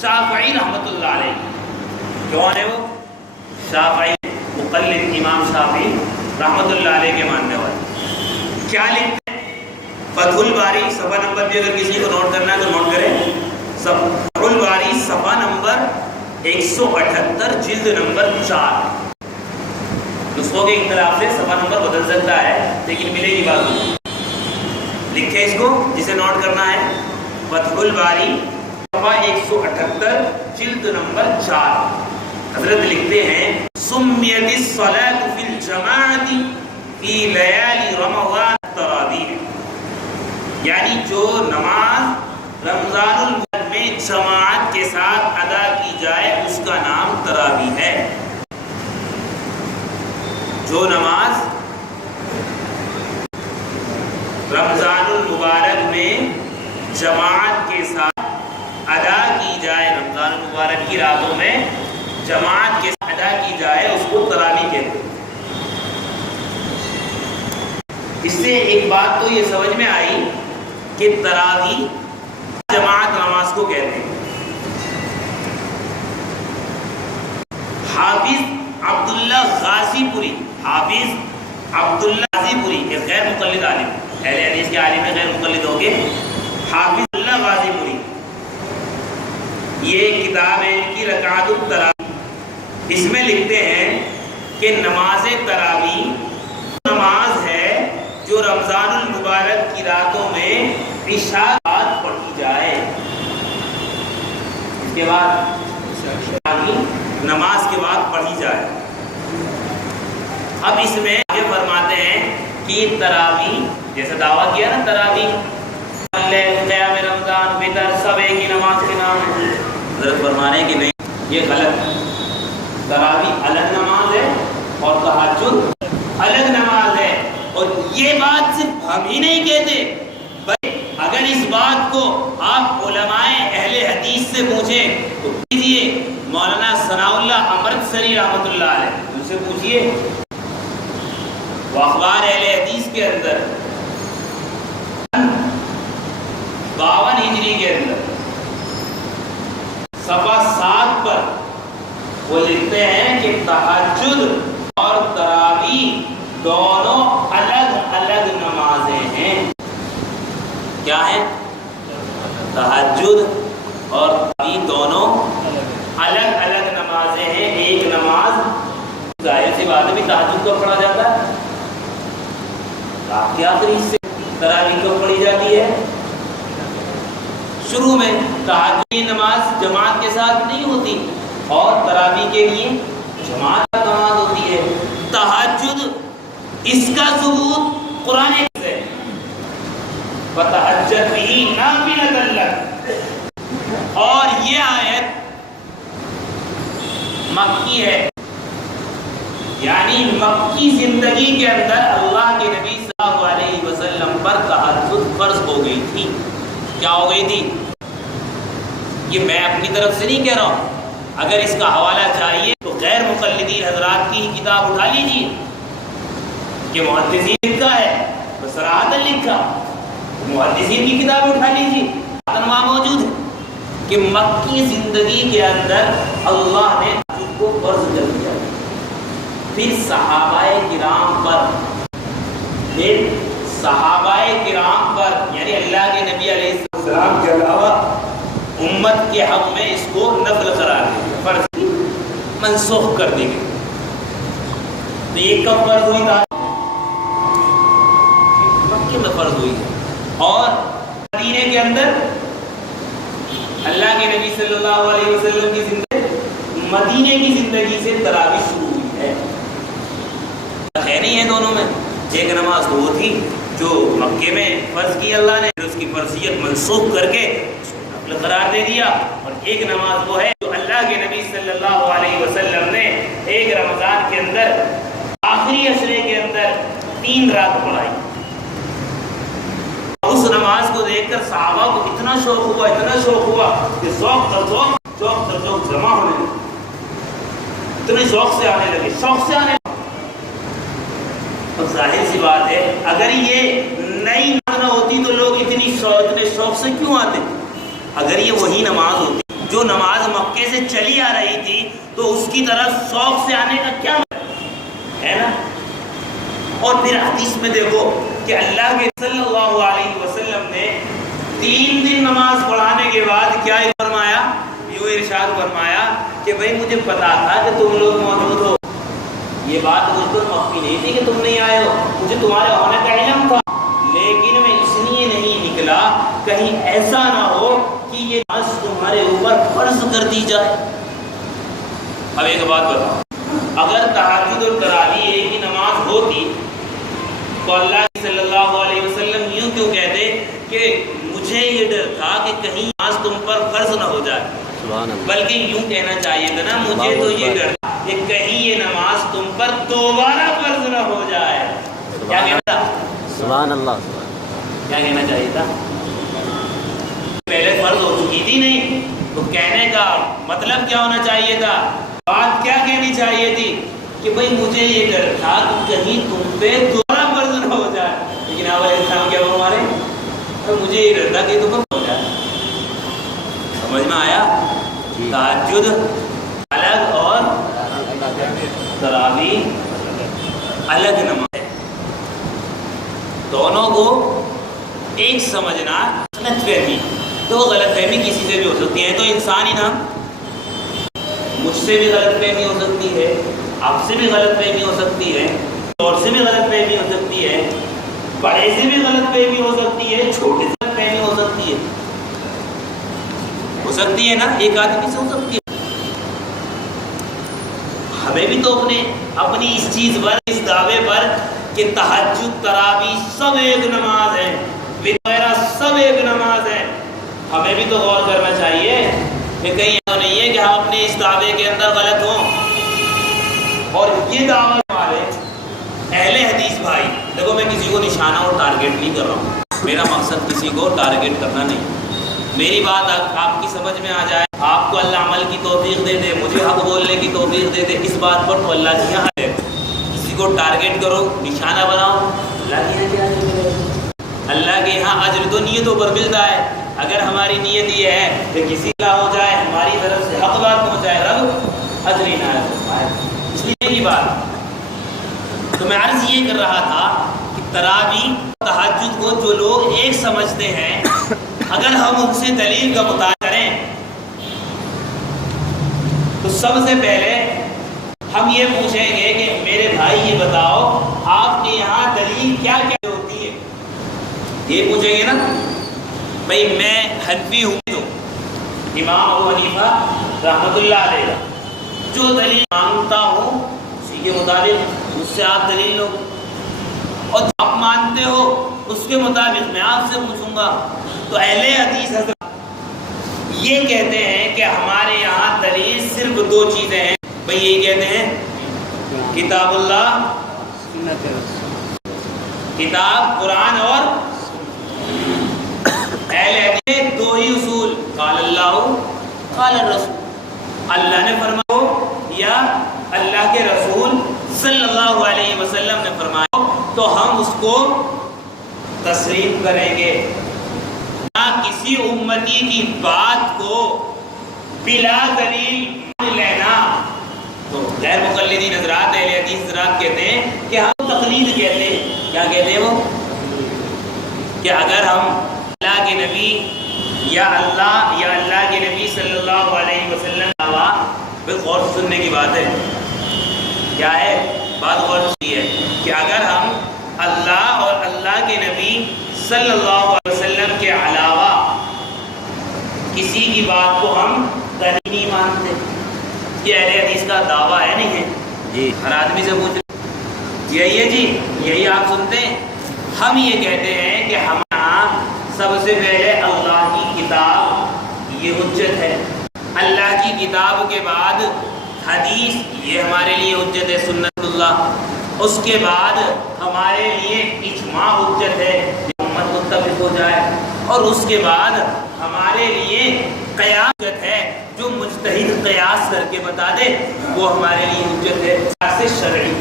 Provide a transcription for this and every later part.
شافعی رحمۃ اللہ علیہ. کون ہے وہ؟ شافعی، مقلد امام شافعی رحمۃ اللہ علیہ کے ماننے والے. کیا لکھتے ہیں؟ فتح الباری صفحہ نمبر بھی اگر کسی کو نوٹ کرنا ہے تو نوٹ کریں. فتح الباری صفحہ نمبر 178 جلد نمبر 4. نسخوں کے اختلاف سے صفحہ نمبر بدل سکتا ہے لیکن ملے گی بات. لکھیں اس کو جسے نوٹ کرنا ہے. فتح الباری صفحہ 178 جلد نمبر 4. حضرت لکھتے ہیں سمیت الصلاۃ فی الجماعۃ فی لیالی رمضان تراویح. یعنی جو نماز رمضان المبارک میں جماعت کے ساتھ ادا کی جائے اس کا نام تراویح ہے. جو نماز رمضان المبارک میں جماعت کے ساتھ ادا کی جائے، رمضان المبارک کی راتوں میں جماعت کے ساتھ ادا کی جائے اس کو تراویح کہتے ہیں. اس سے ایک بات تو یہ سمجھ میں آئی کہ تراویح جماعت نماز کو کہتے ہیں. حافظ عبداللہ غازی پوری، حافظ عبداللہ غازی پوری ایک غیر مقلد عالم، اہل حدیث کے عالم میں غیر مقلد ہو گئے. حافظ عبداللہ غازی پوری، یہ کتاب ہے ان کی رکعات التراویح. اس میں لکھتے ہیں کہ نماز تراویح نماز ہے جو رمضان المبارک کی راتوں میں عشاء بعد پڑھی جائے. اس کے بعد نماز کے بعد پڑھی جائے. اب اس میں آگے فرماتے ہیں کہ تراویح جیسے دعویٰ کیا نا تراویح قیام رمضان فطر سب ایک ہی نماز کے نام ہے. حضرت فرما رہے ہیں کہ نہیں، یہ غلط. تراویح الگ نماز ہے اور تہجد الگ نماز ہے. اور یہ بات صرف ہم ہی نہیں کہتے، بلکہ اگر اس بات کو آپ علماء اہل حدیث سے پوچھیں تو کیجئے مولانا ثناء اللہ امرتسری رحمۃ اللہ علیہ، ان سے پوچھئے. وہ اخبار اہل حدیث کے اندر 52 ہجری کے اندر صفحہ 7 پر وہ لکھتے ہیں کہ تہجد اور تراویح دونوں الگ الگ نمازیں ہیں. کیا ہے؟ تہجد اور تراویح دونوں الگ الگ نمازیں ہیں. ایک نماز ظاہر سی بات ہے بھی تہجد کو پڑھا جاتا ہے، رات کے آخری حصے. تراویح کو پڑھی جاتی ہے شروع میں. تہجد کی نماز جماعت کے ساتھ نہیں ہوتی اور تراویح کے لیے جماعت کا نماز ہوتی ہے. تہجد اس کا ثبوت قرآن سے فَتَہَجَّدْ بِهِ نَافِلَةً لَكَ، اور یہ آیت مکی ہے. یعنی مکی زندگی کے اندر اللہ کے نبی صلی اللہ علیہ وسلم پر تہجد فرض ہو گئی تھی. کیا ہو گئی تھی؟ یہ میں اپنی طرف سے نہیں کہہ رہا ہوں. اگر اس کا حوالہ چاہیے تو غیر مقلدین حضرات کی کتاب اٹھا لیجیے کہ محدثین لکھا ہے، بصراحتاً لکھا. محدثین کی کتاب اٹھا لیجیے، وہاں موجود ہے کہ مکی زندگی کے اندر اللہ نے تہجد کو فرض کر دیا. پھر صحابہ کرام پر یعنی اللہ کے نبی علیہ السلام کے علاوہ امت کے حق میں اس کو نفل قرار دیا، فرض منسوخ کر دی گئی. تو یہ کب فرض ہوئی تھا؟ مکے میں فرض ہوئی. اور مدینے کے اندر اللہ کے نبی صلی اللہ علیہ وسلم کی زندگی، مدینے کی زندگی سے تراویح شروع ہوئی ہے. ہے نہیں ہے دونوں میں. ایک نماز تو وہ تھی جو مکے میں فرض کی اللہ نے، اس کی فرضیت منسوخ کر کے نفل قرار دے دیا. اور ایک نماز وہ ہے جو اللہ کے نبی صلی اللہ علیہ وسلم نے ایک رمضان کے اندر آخری عشرے کے اندر 3 رات پڑھائی. اس نماز کو دیکھ کر صحابہ کو اتنا شوق ہوا کہ ذوق در ذوق جمع ہونے لگے. اتنے شوق سے آنے لگے. اور ظاہر سی بات ہے اگر یہ نئی نماز نہ ہوتی تو لوگ اتنے شوق سے کیوں آتے؟ اگر یہ وہی نماز ہوتی جو نماز مکے سے چلی آ رہی تھی تو اس کی طرف شوق سے آنے کا کیا مطلب ہے نا؟ اور پھر حدیث میں دیکھو کہ اللہ کے صلی اللہ علیہ وسلم نے 3 دن نماز پڑھانے کے بعد کیا فرمایا؟ یوں ارشاد فرمایا کہ بھائی مجھے پتا تھا کہ تم لوگ موجود ہو، یہ بات مجھ پر مخفی نہیں تھی کہ تم نہیں آئے ہو، مجھے تمہارے ہونے کا علم تھا، لیکن میں اس لیے نہیں نکلا کہیں ایسا نہ ہو کہ یہ نماز تمہارے اوپر فرض کر دی جائے۔ اب ایک بات بتاؤ، اگر تہجد اور تراویح ایک ہی نماز ہوتی تو اللہ صلی اللہ علیہ وسلم یوں کیوں کہتے کہ مجھے یہ ڈر تھا کہ کہیں نماز تم پر فرض نہ ہو جائے، بلکہ یوں کہنا چاہیے تھا نا مجھے تو یہ ڈر تھا کہ کہیں یہ نماز تم پر دوبارہ فرض نہ ہو جائے۔ کیا کہنا تھا؟ سبحان اللہ۔ کیا کہنا چاہیے تھا؟ پہلے فرض ہو چکی تھی نہیں، تو کہنے کا مطلب کیا ہونا چاہیے تھا؟ بات کیا کہنی چاہیے تھی کہ بھئی مجھے یہ ڈر تھا کہ کہیں تم پہ دوبارہ فرض نہ ہو جائے، لیکن آپ علیہ السلام کیا ہمارے مجھے یہ ڈر تھا کہ تم پر ہو جائے۔ سمجھ میں آیا؟ تہجد الگ اور تراویح الگ نماز ہے، دونوں کو ایک سمجھنا غلط فہمی، تو غلط فہمی کسی سے بھی ہو سکتی ہے، تو انسان ہی نا، مجھ سے بھی غلط فہمی ہو سکتی ہے، آپ سے بھی غلط فہمی ہو سکتی ہے، اور سے بھی غلط فہمی ہو سکتی ہے، بڑے سے بھی غلط فہمی ہو سکتی ہے، چھوٹے سے غلط فہمی ہو سکتی ہے، نا، ایک آدمی سے ہو سکتی ہے۔ ہمیں بھی تو اپنی اس چیز پر، اس دعوے پر کہ تہجد تراویح سب ایک نماز ہے، وغیرہ سب ایک نماز ہے، ہمیں بھی تو غور کرنا چاہیے کہ کہیں ایسا نہیں ہے کہ ہم اپنے اس دعوے کے اندر غلط ہوں۔ اور یہ دعوے والے اہل حدیث بھائی، دیکھو میں کسی کو نشانہ اور ٹارگٹ نہیں کر رہا ہوں، میرا مقصد کسی کو ٹارگٹ کرنا نہیں، میری بات آپ کی سمجھ میں آ جائے، آپ کو اللہ عمل کی توفیق دے دے، مجھے حق بولنے کی توفیق دے دے، اس بات پر تو اللہ جی یہاں ہے۔ کسی کو ٹارگٹ کرو، نشانہ بناؤ، اللہ کے یہاں کیا ہے؟ اللہ کے یہاں اجر تو نیتوں پر ملتا ہے۔ اگر ہماری نیت یہ ہے کہ کسی کا ہو جائے، ہماری طرف سے حق بات پہنچ جائے، رب اجر عنایت فرمائے، اس لیے یہ بات۔ تو میں عرض یہ کر رہا تھا کہ تراویح تہجد کو جو لوگ ایک سمجھتے ہیں، اگر ہم ان سے دلیل کا مطالعہ کریں تو سب سے پہلے ہم یہ پوچھیں گے کہ میرے بھائی یہ بتاؤ آپ کے یہاں دلیل کیا کیا ہوتی ہے؟ یہ پوچھیں گے نا، بھائی میں حنفی ہوں تو امام ابو حنیفہ رحمۃ اللہ علیہ جو دلیل مانگتا ہوں اسی کے مطابق اس سے آپ دلیل لو، اور جو آپ مانتے ہو اس کے مطابق میں آپ سے پوچھوں گا۔ تو اہل حدیث حضرات یہ کہتے ہیں کہ ہمارے یہاں دلیل صرف 2 چیزیں ہیں، بھئی یہی کہتے ہیں کتاب اللہ، کتاب قرآن، اور اہل حدیث 2 ہی اصول، قال اللہ قال الرسول، اللہ نے فرمایا یا اللہ کے رسول صلی اللہ علیہ وسلم نے فرمایا تو ہم اس کو تسلیم کریں گے، نہ کسی امتی کی بات کو بلا دلیل لینا۔ تو غیر مقلدین حضرات، اہل حدیث حضرات کہتے ہیں کہ ہم تقلید کہتے ہیں، کیا کہتے ہیں وہ؟ کہ اگر ہم اللہ کے نبی یا اللہ کے نبی صلی اللہ علیہ وسلم پھر غور سے سننے کی بات ہے، کیا ہے بات؟ غور سے ہے کہ اگر ہم اللہ اور اللہ کے نبی صلی اللہ علیہ وسلم کے علاوہ کسی کی بات کو ہم دلیل نہیں مانتے، یہ اہل حدیث کا دعویٰ ہے نہیں ہے؟ جی، ہر آدمی سے پوچھ رہے یہی ہے، جی یہی آپ سنتے ہیں۔ ہم یہ کہتے ہیں کہ ہم یہاں سب سے پہلے اللہ کی کتاب یہ حجت ہے، اللہ کی کتاب کے بعد حدیث یہ ہمارے لیے حجت ہے، سنت اللہ، اس کے بعد ہمارے لیے اجماع حجت ہے، امت متفق ہو جائے، اور اس کے بعد ہمارے لیے قیاس حجت ہے، جو مجتہد قیاس کر کے بتا دے وہ ہمارے لیے حجت ہے، قیاس شرعی۔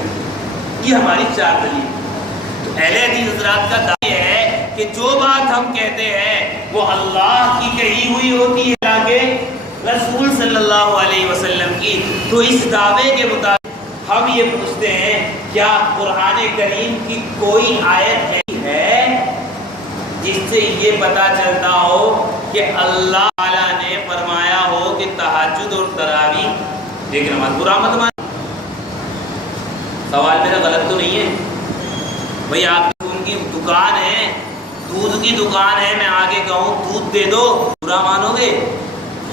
یہ ہماری 4 دلیل۔ تو اہل حدیث حضرات کا دعویٰ ہے کہ جو بات ہم کہتے ہیں وہ اللہ کی کہی ہوئی ہوتی ہے، اللہ کے تو اس دعوے کے مطابق ہم یہ پوچھتے ہیں کیا قرآن کریم کی کوئی آیت ایسی ہے جس سے یہ پتا چلتا ہو کہ اللہ تعالیٰ نے فرمایا ہو کہ تہجد اور تراویح ایک نماز برا مت مان؟ سوال میرا غلط تو نہیں ہے بھئی؟ آپ کی ان کی دکان ہے، دودھ کی دکان ہے، میں آگے کہوں دودھ دے دو، برا مانو گے؟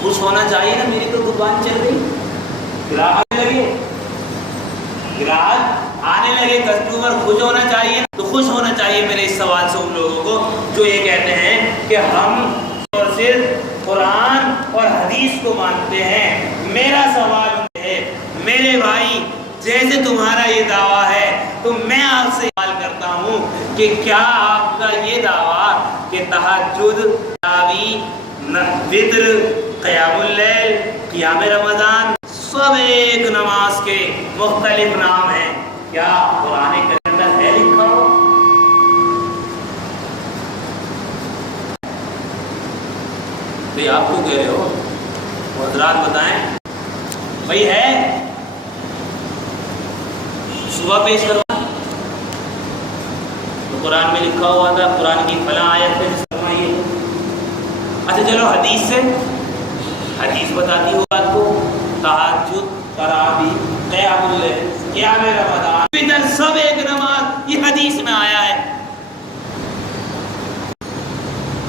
خوش ہونا چاہیے نا، میری تو دکان چل رہی، گراہک آنے لگے، کسٹمر خوش ہونا چاہیے، تو خوش ہونا چاہیے میرے اس سوال سے ان لوگوں کو جو یہ کہتے ہیں کہ ہم صرف قرآن اور حدیث کو مانتے ہیں۔ میرا سوال ہے میرے بھائی، جیسے تمہارا یہ دعویٰ ہے تو میں آپ سے سوال کرتا ہوں کہ کیا آپ کا یہ دعویٰ کہ تہجد، تراویح، وتر، قیام اللیل، قیام رمضان سب ایک نماز کے مختلف نام ہیں، کیا قرآن کے اندر ہے لکھا ہو؟ بھئی آپ کو کہہ رہے ہو، حضرات بتائیں بھئی ہے؟ صبح پیش کروا تو قرآن میں لکھا ہوا تھا، قرآن کی فلاں آیت پہ فرمائیے۔ اچھا چلو حدیث سے، حدیث بتاتی ہو بات کو، تہجد، تراویح، قیام اللیل، قیام رمضان، وتر سب ایک نماز، یہ حدیث میں آیا ہے؟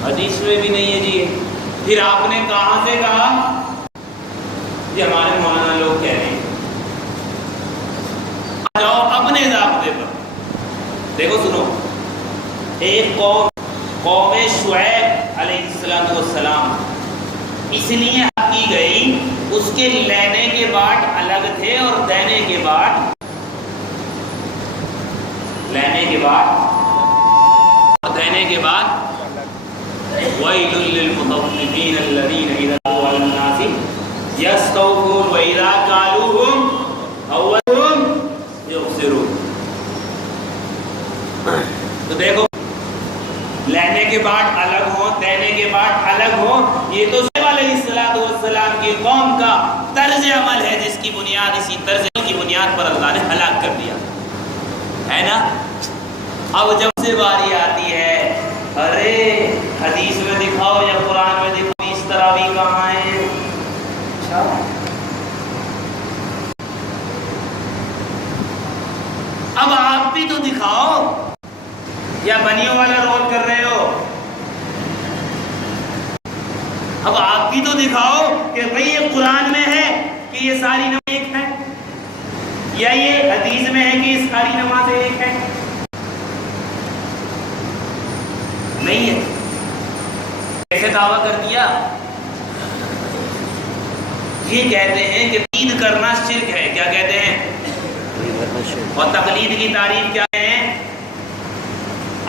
حدیث میں بھی نہیں ہے جی۔ پھر آپ نے کہاں سے کہا؟ یہ ہمارے مولانا لوگ کہہ رہے ہیں۔ جاؤ اپنے ضابطے پر دیکھو، سنو، ایک قوم شعیب علیہ السلام اس لیے کی گئی، اس کے لینے کے بعد الگ تھے اور دینے کے بعد وَيْلٌ لِّلْمُطَفِّفِينَ الَّذِينَ إِذَا اكْتَالُوا عَلَى النَّاسِ يَسْتَوْفُونَ وَإِذَا كَالُوهُمْ أَوْ وَزَنُوهُمْ يُخْسِرُونَ۔ تو دیکھو، لینے کے بعد الگ ہو، دینے کے بعد الگ ہو، یہ تو شعیب علیہ السلام کی قوم کا طرز عمل ہے، جس کی بنیاد اسی طرز عمل کی بنیاد پر اللہ نے ہلاک کر دیا ہے نا۔ اب جب سے باری آتی ہے، ارے حدیث میں دکھاؤ یا قرآن میں دکھاؤ، اس طرح بھی کہاں ہے؟ اچھا اب آپ بھی تو دکھاؤ، یا بنیوں والا رول کر رہے ہو؟ اب آپ بھی تو دکھاؤ کہ بھئی یہ قرآن میں ہے کہ یہ ساری نماز ایک ہے، یا یہ حدیث میں ہے کہ یہ ساری نماز ایک ہے؟ نہیں ہے۔ کیسے دعویٰ کر دیا؟ یہ کہتے ہیں کہ تقلید کرنا شرک ہے۔ کیا کہتے ہیں؟ اور تقلید کی تعریف کیا ہے؟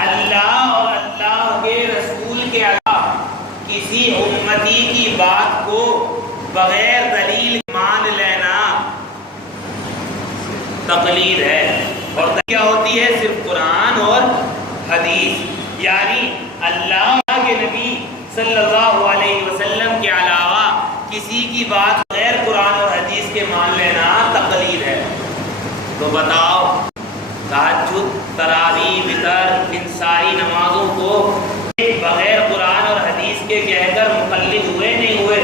اللہ اور اللہ کے رسول کے علاوہ کسی امتی کی بات کو بغیر دلیل مان لینا تقلید ہے۔ اور کیا ہوتی ہے؟ صرف قرآن اور حدیث، یعنی اللہ کے نبی صلی اللہ علیہ وسلم کے علاوہ کسی کی بات غیر قرآن اور حدیث کے مان لینا تقلید ہے۔ تو بتاؤ، تہجد، تراویح، وتر، ان ساری نمازوں کو بغیر قرآن اور حدیث کے کہہ کر مقلد ہوئے نہیں ہوئے؟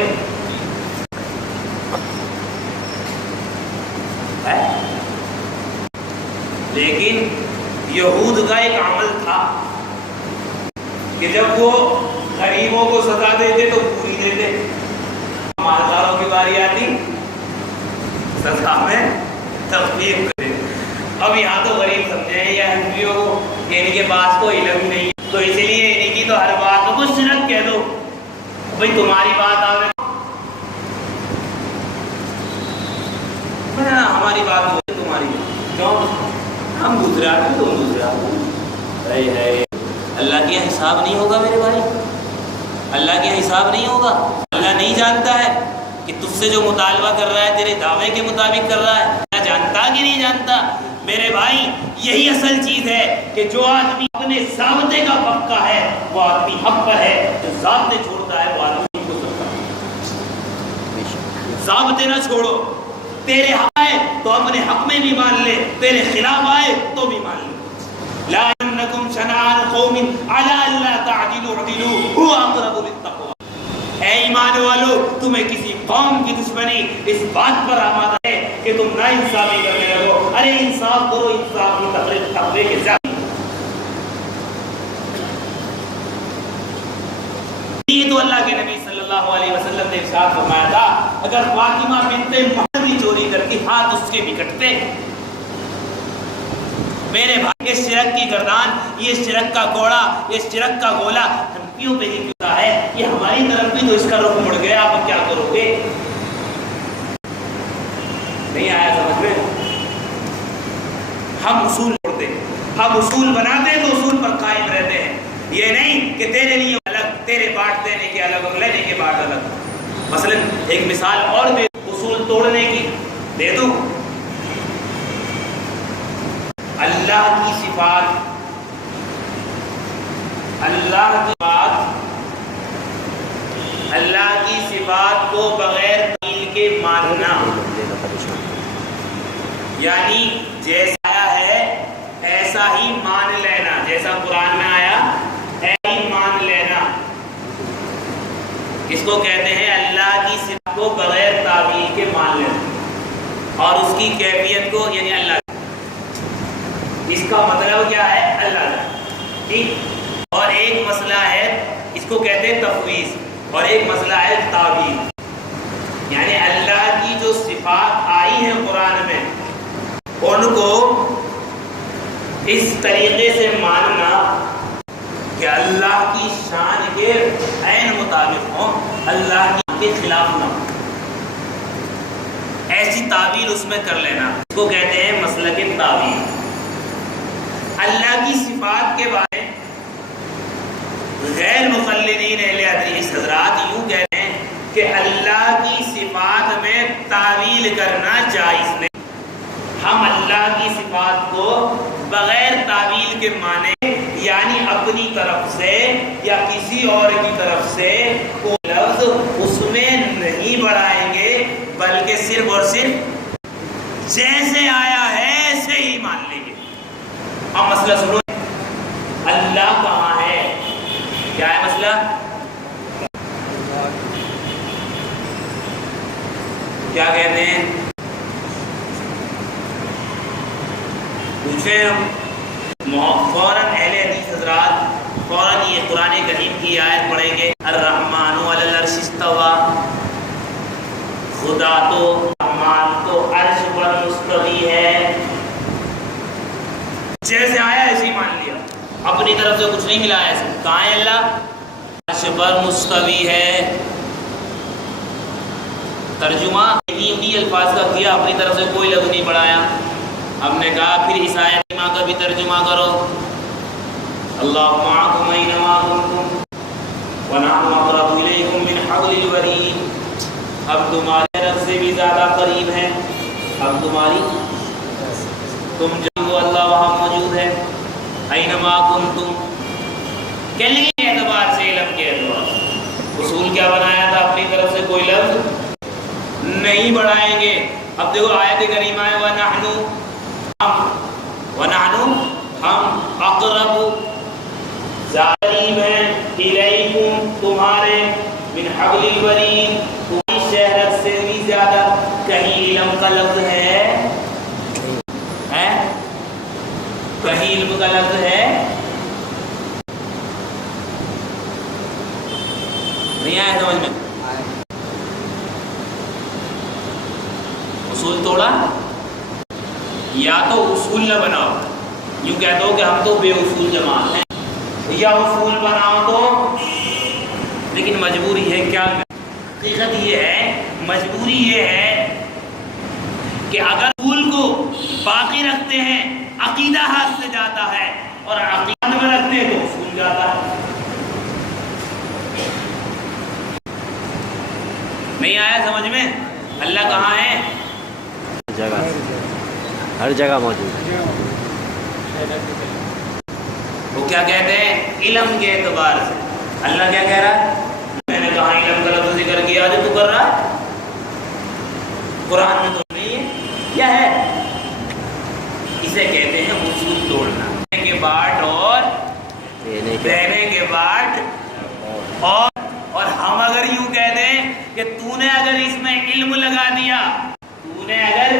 لیکن یہود کا ایک عمل تھا کہ جب وہ غریبوں کو سزا دیتے تو پوری دیتے، مالداروں کی باری آتی سزا میں تخفیف کرتے۔ اب یہاں تو غریب سمجھے ہیں یا حنفیوں کو کہ ان کے پاس تو علم ہی نہیں ہے، تو اس لیے ان کی تو ہر بات کو شرک کہہ دو، بھئی تمہاری بات آوے ہماری بات ہو تمہاری، کیوں؟ ہم دوسرے آدمی تم دوسرے آدمی۔ اللہ کے حساب نہیں ہوگا میرے بھائی، اللہ کے حساب نہیں ہوگا۔ اللہ نہیں جانتا ہے کہ تجھ سے جو مطالبہ کر رہا ہے تیرے دعوے کے مطابق کر رہا ہے؟ اللہ جانتا کہ نہیں جانتا؟ میرے بھائی یہی اصل چیز ہے کہ جو آدمی اپنے ضابطے کا پکا ہے وہ آدمی حق پر ہے، جو ضابطے چھوڑتا ہے وہ آدمی نہیں ہو سکتا۔ ضابطے نہ چھوڑو، تیرے حق آئے تو اپنے حق میں بھی مان لے، تیرے خلاف آئے تو بھی مان لے۔ لا يمنعكم شنآن قوم على الا تعدلوا اعدلوا هو اقرب للتقوى۔ اے ایمان والو، تمہیں کسی قوم کی دشمنی اس بات پر آمادہ ہے کہ تم نا انصافی کرنے لگو۔ ارے انصاف کرو، انصاف کی تقوی کے زیادہ۔ یہ تو اللہ کے نبی صلی اللہ علیہ وسلم نے ارشاد فرمایا تھا، اگر فاطمہ بنت محمد بھی چوری کرتی ہاتھ اس کے بھی کٹتے۔ میرے بھائی، اس شرک کی گردان، یہ شرک کا کوڑا، اس شرک کا گولا ہمپیوں پہ ہی کیوں ہے؟ یہ ہماری طرف بھی تو اس کا رخ مڑ گیا، آپ کیا کرو گے؟ نہیں آیا سمجھ میں؟ ہم اصول چھوڑتے، ہم اصول بناتے تو اصول پر قائم رہتے ہیں، یہ نہیں کہ تیرے لیے الگ، تیرے بانٹ دینے کے الگ اور لینے کے بانٹ الگ۔ مثلا ایک مثال اور دے، اصول توڑنے کی دے دوں۔ اللہ کی صفات، اللہ کی صفات کو بغیر تعویل کے ماننا، یعنی جیسا آیا ہے ایسا ہی مان لینا، جیسا قرآن میں آیا ایسا ہی مان لینا، اس کو کہتے ہیں اللہ کی صفات کو بغیر تعویل کے مان لینا، اور اس کی کیفیت کو یعنی اللہ، اس کا مطلب کیا ہے؟ اللہ، ٹھیک۔ اور ایک مسئلہ ہے، اس کو کہتے ہیں تفویض، اور ایک مسئلہ ہے تعویل، یعنی اللہ کی جو صفات آئی ہیں قرآن میں ان کو اس طریقے سے ماننا کہ اللہ کی شان کے عین مطابق ہوں، اللہ کے خلاف نہ ہو، ایسی تعویل اس میں کر لینا، اس کو کہتے ہیں مسلک تعویل۔ اللہ کی صفات کے بارے میں غیر مقلدین اہل حدیث حضرات یوں کہتے ہیں کہ اللہ کی صفات میں تعویل کرنا جائز نہیں۔ ہم اللہ کی صفات کو بغیر تعویل کے معنی، یعنی اپنی طرف سے یا کسی اور کی طرف سے کوئی لفظ اس میں نہیں بڑھائیں گے، بلکہ صرف اور صرف جیسے آیا ہے ایسے ہی مان لیں گے۔ اب مسئلہ سنو، اللہ کہاں ہے؟ کیا ہے مسئلہ؟ کیا کہتے ہیں؟ پوچھیں ہم فوراً اہل حدیث حضرات فوراً یہ قرآن کریم کی آیت پڑھیں گے، الرحمن علی العرش استویٰ، خدا تو رحمان تو عرش پر مستوی ہے، جیسے آیا ایسے ہی مان لیا، اپنی طرف سے کچھ نہیں ملایا ایسے۔ کہاں ہے اللہ؟ عرش پر مستوی ہے۔ ترجمہ انہی الفاظ کا کیا، اپنی طرف سے کوئی لفظ نہیں بڑھایا۔ ہم نے کہا پھر اس آیت کا بھی ترجمہ کرو، اللہ معکم اینما کنتم ونحن اقرب الیکم من حبل الورید، ہم تمہارے رب سے بھی زیادہ قریب ہیں، ہم تمہاری، تم جب اللہ وہاں موجود ہے، اینما کنتم، کہنے کے اعتبار سے، علم کے اعتبار سے اصول کیا بنایا تھا؟ اپنی طرف سے کوئی لفظ نہیں بڑھائیں گے۔ اب دیکھو آیت کریمہ ہے ہم اقرب، قریب ہیں، الیکم، تمہارے، من حبل الورید، تمہاری شہرت سے بھی زیادہ۔ کہیں علم کا لفظ ہے؟ کہیں علم کا لفظ ہے؟ نہیں آیا سمجھ میں؟ اصول توڑا؟ یا تو اصول نہ بناؤ، یوں کہہ دو کہ ہم تو بے اصول جماعت ہیں، یا اصول بناؤ تو، لیکن مجبوری ہے کیا؟ حقیقت یہ ہے، مجبوری یہ ہے کہ اگر اصول کو باقی رکھتے ہیں عقیدہ ہاتھ سے جاتا ہے، اور عقیدہ میں رکھتے ہیں تو اصول جاتا ہے۔ نہیں آیا سمجھ میں؟ اللہ کہاں ہے؟ ہر جگہ موجود ہے۔ وہ کیا کہتے ہیں؟ علم کے اعتبار سے۔ اللہ کیا کہہ رہا ہے؟ میں نے کہا علم کا لفظ ذکر کیا جو تو کر رہا ہے، قرآن میں تو نہیں ہے۔ اسے کہتے ہیں اصول توڑنا، دینے کے بعد اور دینے کے بعد اور ہم اگر یوں کہہ دیں کہ تو نے اگر اس میں علم لگا دیا، تو نے اگر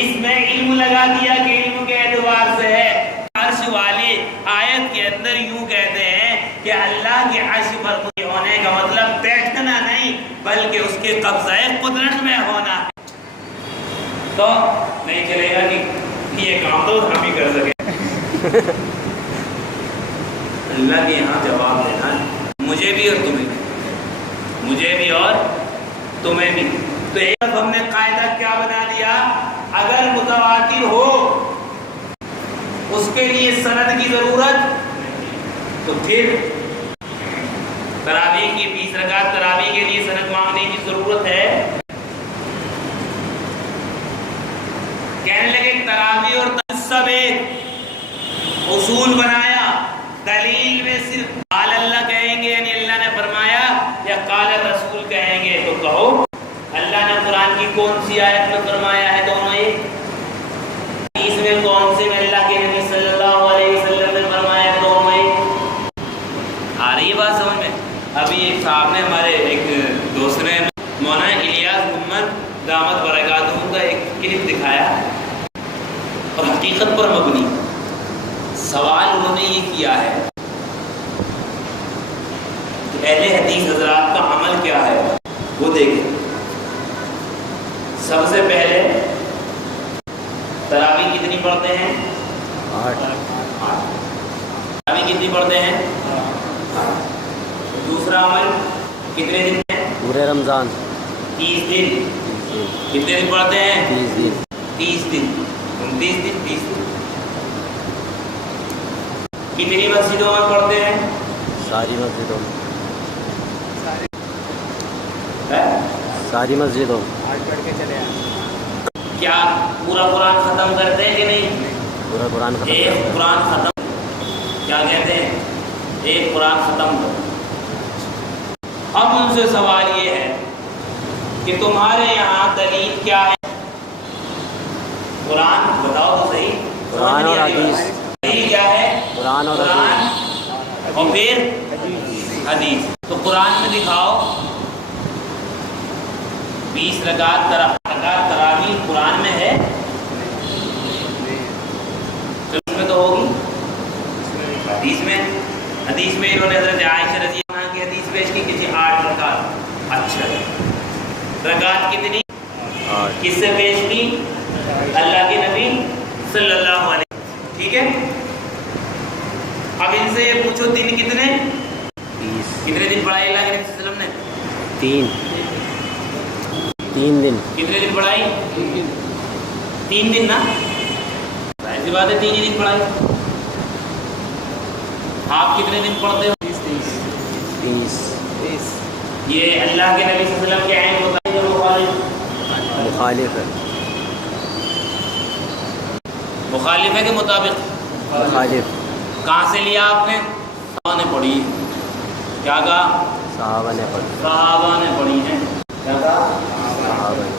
اس میں علم لگا دیا کہ علم کے اعتبار سے ہے، عرش والی آیت کے اندر یوں کہتے ہیں کہ اللہ کے عرش پر ہونے کا مطلب بیٹھنا نہیں بلکہ اس کے قبضہ قدرت میں ہونا ہے، تو نہیں چلے گا کہ یہ کام تو ہم ہی کر سکیں۔ اللہ کے یہاں جواب دینا مجھے بھی اور تمہیں بھی، مجھے بھی اور تمہیں بھی۔ تو ایک ہم نے قاعدہ کیا بنا دیا، اگر متواتر ہو اس کے لیے سند کی ضرورت، تو پھر تراویح کی 20 رکعت تراویح کے لیے سند مانگنے کی ضرورت ہے۔ کہنے لگے تراویح اور سب ایک اصول بنایا، دلیل میں صرف قال اللہ کہیں گے یعنی اللہ نے فرمایا، یا قال رسول کہیں گے تو کہو اللہ نے قرآن کی کون سی آیت میں فرمایا ہے، دونوں ایک، حدیث میں کون سے میں اللہ کے نبی صلی اللہ علیہ وسلم نے فرمایا ہے، دونوں ایک۔ آ رہی ہے بات سمجھ میں؟ ابھی ایک صاحب نے ہمارے ایک دوست نے مولانا الیاس محمد دامت برکاتہ کا ایک کلپ دکھایا اور حقیقت پر مبنی سوال انہوں نے یہ کیا ہے کہ اہل حدیث حضرات کا عمل کیا ہے، وہ دیکھیں۔ سب سے پہلے تراویح کتنی پڑھتے ہیں؟ 8۔ تراویح کتنی پڑھتے ہیں؟ 8۔ دوسرا عمل کتنے دن میں؟ پورے رمضان 30 دن۔ کتنے دن پڑھتے ہیں؟ 30 دن۔ 30 دن 29 دن 30 دن۔ کتنی مسجدوں میں پڑھتے ہیں؟ ساری مسجدوں میں، ساری مسجدوں میں۔ کیا پورا قرآن ختم کرتے ہیں کہ نہیں؟ پورا قرآن ختم ایک کرتے ہیں۔ قرآن ختم، کیا کہتے ہیں؟ ایک قرآن ختم کر۔ اب ان سے سوال یہ ہے کہ تمہارے یہاں دلیل کیا ہے؟ قرآن بتاؤ تو صحیح، قرآن اور حدیث۔ دلیل کیا ہے؟ قرآن اور اور پھر حدیث۔ تو قرآن میں دکھاؤ 20 رکعت تراویح قرآن میں ہے، تو اس میں تو ہوگی، حدیث میں انہوں نے حضرت عائشہ رضی اللہ عنہا کی حدیث پیش کی کہ 8 رکعت۔ اچھا، رکعت کتنی؟ 8۔ کس سے پیش کی؟ اللہ کے نبی صلی اللہ علیہ وسلم، ٹھیک ہے۔ اب ان سے یہ پوچھو دن کتنے؟ 30۔ کتنے دن پڑھائی اللہ کے نبی صلی اللہ علیہ وسلم نے؟ 3 دن۔ کتنے دن پڑھائی؟ 3 دن نا، ظاہر سی بات ہے 3 ہی دن پڑھائی۔ آپ کتنے دن پڑھتے ہو؟ 30۔ یہ اللہ کے نبی صلی اللہ علیہ وسلم کے عین مطابق مخالف ہے، مخالف ہے کے مطابق مخالف۔ کہاں سے لیا آپ نے؟ صحابہ نے پڑھی۔ کیا کہا؟ صحابہ نے پڑھی۔ صحابہ نے پڑھی ہے۔ کیا کہا؟ صحابہ نے۔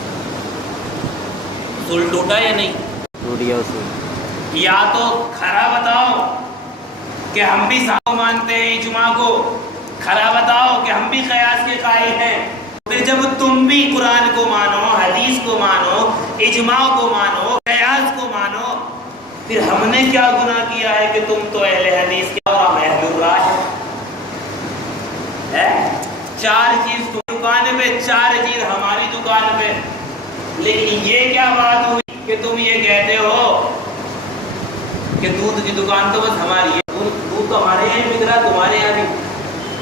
اصول ٹوٹا یا نہیں؟ ٹوٹ گیا اصول۔ یا تو کھرا بتاؤ کہ ہم بھی صحابہ مانتے ہیں، اجماع کو کھرا بتاؤ کہ ہم بھی قیاس کے قائل ہیں، پھر جب تم بھی قرآن کو مانو، حدیث کو مانو، اجماع کو مانو، قیاس کو مانو، پھر ہم نے کیا گناہ کیا ہے کہ تم تو اہل حدیث کے اور ہم اہل الرائے ہیں؟ 4 چیز تم دکان پہ، 4 چیز ہماری دکان پہ، لیکن یہ کیا بات ہوئی کہ تم یہ کہتے ہو کہ دودھ کی دکان تو بس ہماری ہے، دودھ تو ہمارے یہاں بک رہا، تمہارے یہاں بھی،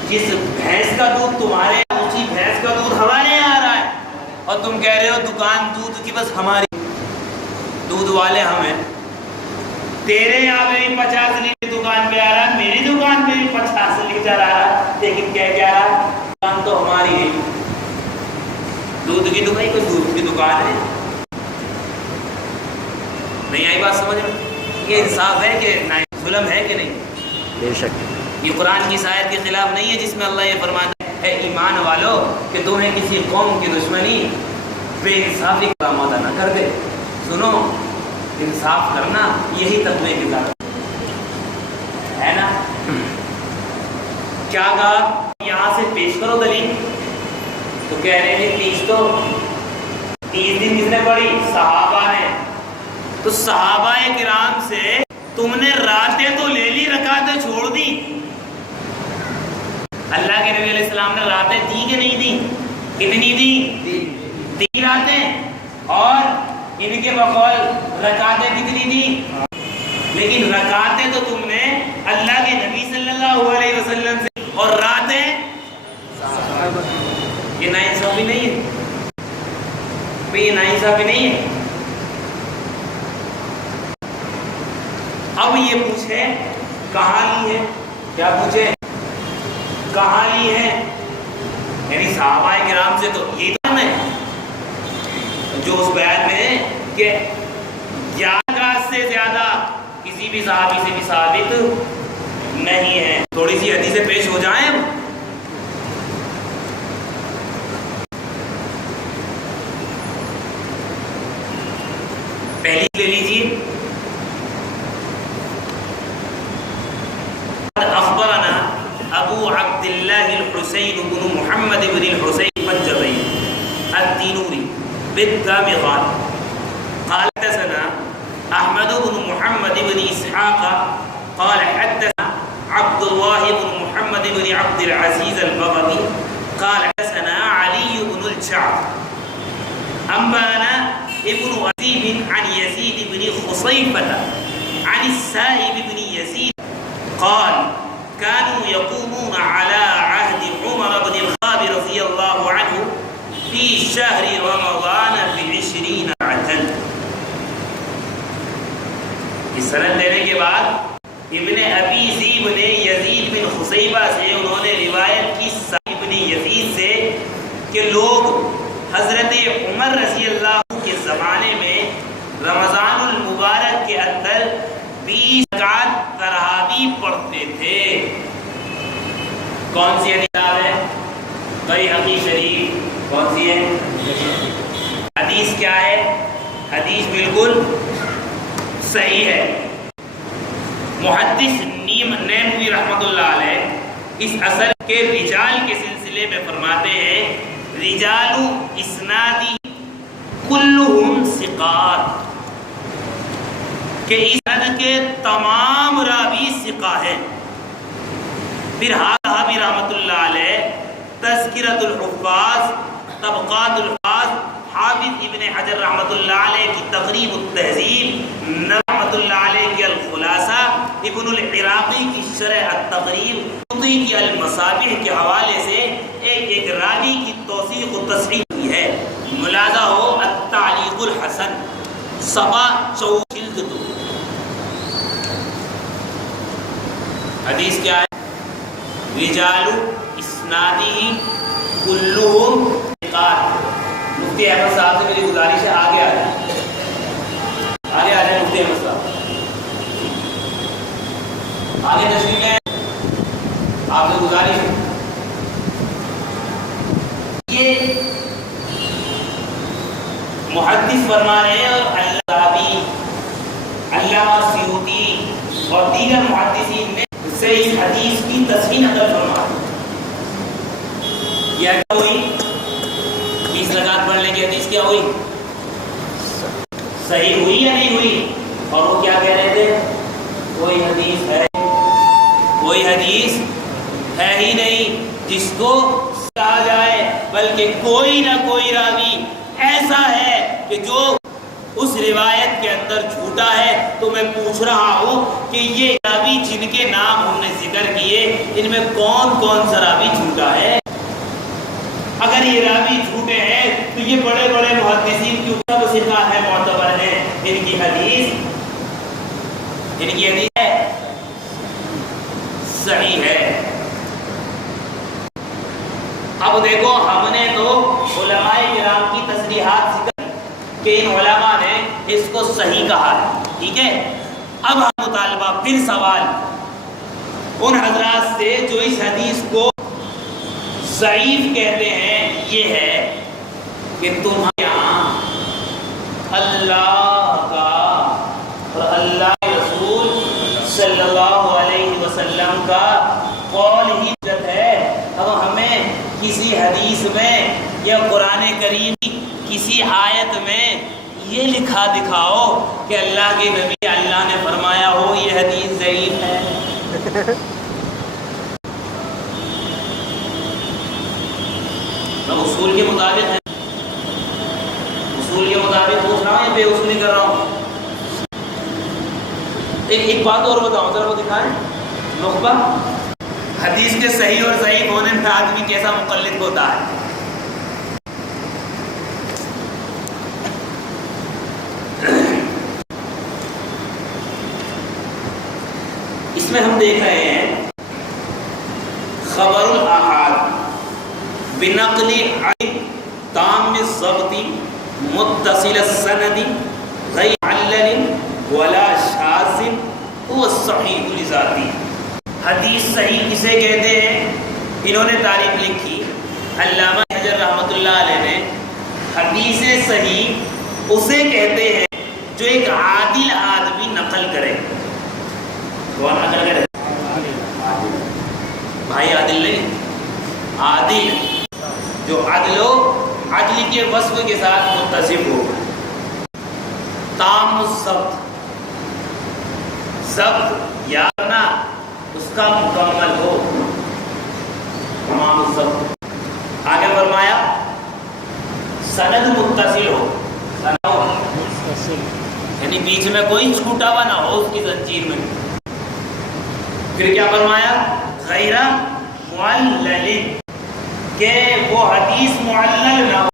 جس بھینس کا دودھ تمہارے یہاں اسی بھینس کا دودھ ہمارے یہاں آ رہا ہے، اور تم کہہ رہے ہو دکان دودھ کی بس ہماری، دودھ والے ہم ہیں۔ تیرے یہاں پہ بھی 50 لیٹر دکان پہ آ رہا ہے، میری دکان پہ بھی 50 لیٹر آ رہا ہے، لیکن کیا کیا رہا ہے؟ دکان تو ہماری ہے، دودھ کی دکان کوئی دودھ کی دکان ہے۔ نہیں آئی بات سمجھ میں؟ یہ انصاف ہے کہ نہیں؟ ظلم ہے کہ نہیں؟ بے شک۔ یہ قرآن کی آیت کے خلاف نہیں ہے جس میں اللہ یہ فرماتا ہے اے ایمان والو کہ تمہیں کسی قوم کی دشمنی بے انصافی کا آمادہ نہ کر دے۔ سنو، انصاف انصاف کرنا یہی تقوی کی طاقت ہے نا. کیا کہا یہاں سے پیش کرو دلیل, تو کہہ رہے ہیں 30 دن کس نے پڑھی؟ صحابہ نے. تو صحابہ کرام سے تم نے راتیں تو لے لی, رکعتیں چھوڑ دی. اللہ کے نبی علیہ السلام نے راتیں دی کہ نہیں دی؟ کتنی دی؟ 3 راتیں. اور ان کے بقول رکعتیں کتنی دی؟ لیکن رکعتیں تو تم نے اللہ کے نبی صلی اللہ علیہ وسلم سے, اور راتیں یہ ناانصافی نہیں ہے؟ یہ ناانصافی نہیں ہے؟ اب یہ پوچھے کہاں لی ہے؟ کیا پوچھے کہاں لی ہے؟ یعنی صحابہ کرام سے تو یہی تو ہے جو اس بیان میں ہے کہ 11 سے زیادہ کسی بھی صحابی سے بھی ثابت نہیں ہے. تھوڑی سی حدیثیں پیش ہو جائیں. پہلی لے لیجیے. اخبرنا ابو عبد الله الحسين بن محمد بن الحسين الجبري الدينوري بالدامغان قال حدثنا احمد بن محمد بن اسحاق قال حدثنا عبد الله بن محمد بن عبد العزيز البغوي قال حدثنا علي بن الجعد انبانا ابن عزيب عن يزيد بن خصيفة عن السائب بن يزيد قال كانوا يقومون على عهد عمر بن الخطاب رضي الله عنه في شهر رمضان ب20 ركعة. اس سند دینے کے بعد ابن ابی ذئب نے یزید بن خصیبہ سے انہوں نے روایت کی ابن یزید سے کہ لوگ حضرت عمر رضی اللہ عنہ کے زمانے میں رمضان المبارک کے اندر 20 رکعت تراویح پڑھتے تھے. کون سی حدیث ہے؟ بیہقی شریف. کون سی ہے حدیث؟ کیا ہے حدیث؟ بالکل صحیح ہے. محدث نیموی رحمۃ اللہ علیہ اس اثر کے رجال کے سلسلے میں فرماتے ہیں رجال اسنادی کلہم ثقات، کہ اس سند کے تمام راوی ثقہ ہیں. پھر حافظ رحمۃ اللہ علیہ تذکرۃ الحفاظ، طبقات الحفاظ، حافظ ابن حجر رحمۃ اللہ علیہ کی تقریب التہذیب، رحمۃ اللہ علیہ کی الخلاصہ، ابن العراقی کی شرح التقریب، قطعی کی المصابیح کے حوالے سے ایک ایک راوی کی توثیق و تصحیح کی ہے. ملاحظہ ہو التعلیق الحسن صفحہ 14. حدیث کیا ہے؟ رجال اسنادی کلہم ثقات. مفتی احمد صاحب سے میری گزارش ہے آگے آ جائیں، آگے آ جائیں. مفتی احمد صاحب آگے تشریف لیں، آپ سے گزارش ہے. یہ محدث فرما رہے ہیں اور الذہبی، علامہ سیوطی اور دیگر محدثین نے سے اس حدیث کی تصحیح نقل فرما دی. یہ کیا ہوئی؟ 20 رکعت پڑھنے کی حدیث کیا ہوئی؟ صحیح ہوئی یا نہیں ہوئی؟ اور وہ کیا کہہ رہے تھے؟ کوئی حدیث ہے، کوئی حدیث ہے ہی نہیں جس کو کہا جائے، بلکہ کوئی نہ کوئی راوی ایسا ہے کہ جو اس روایت کے اندر جھوٹا ہے. تو میں پوچھ رہا ہوں کہ یہ راوی جن کے نام ہم نے ذکر کیے ان میں کون کون سا راوی جھوٹا ہے؟ اگر یہ راوی جھوٹے ہیں تو یہ بڑے بڑے محدثین کی سب ثقہ ہے، معتبر ہیں. ان کی حدیث ہے صحیح ہے. اب دیکھو ہم نے تو علماء کرام کی تصریحات ذکر کہ ان علماء نے اس کو صحیح کہا ہے، ٹھیک ہے. اب ہم مطالبہ پھر سوال ان حضرات سے جو اس حدیث کو ضعیف کہتے ہیں یہ ہے کہ تمہارے یہاں اللہ کا میں یا قرآن کریم کی کسی آیت میں یہ لکھا دکھاؤ کہ اللہ کے نبی اللہ نے فرمایا ہو یہ حدیث ضعیف ہے. میں اصول کے مطابق پوچھ رہا ہوں یا بے اصولی کر رہا ہوں؟ ایک بات اور بتاؤں ذرا، وہ دکھائیں نخبہ. حدیث کے صحیح اور ضعیف ہونے میں آدمی کیسا مقلد ہوتا ہے. اس میں ہم دیکھ رہے ہیں خبر الاحاد بنقل عن تام الضبط متصل السند غیر معلل ولا شاذ هو الصحیح لذاتی. حدیث صحیح کسے کہتے ہیں؟ انہوں نے تعریف لکھی علامہ حجر رحمۃ اللہ علیہ نے. حدیث صحیح اسے کہتے ہیں جو ایک عادل آدمی نقل کرے. کون نقل کرے؟ بھائی عادل نہیں، عادل جو عدل کے وصف کے ساتھ متصف ہو. تام الضبط، ضبط یاد نا اس کا مکمل ہو، تمام الضبط. آگے فرمایا سند متصل ہو، یعنی بیچ میں کوئی چھوٹا ہوا نہ ہو اس کی زنجیر میں. پھر کیا فرمایا؟ غیر معلل، کہ وہ حدیث معلل نہ ہو.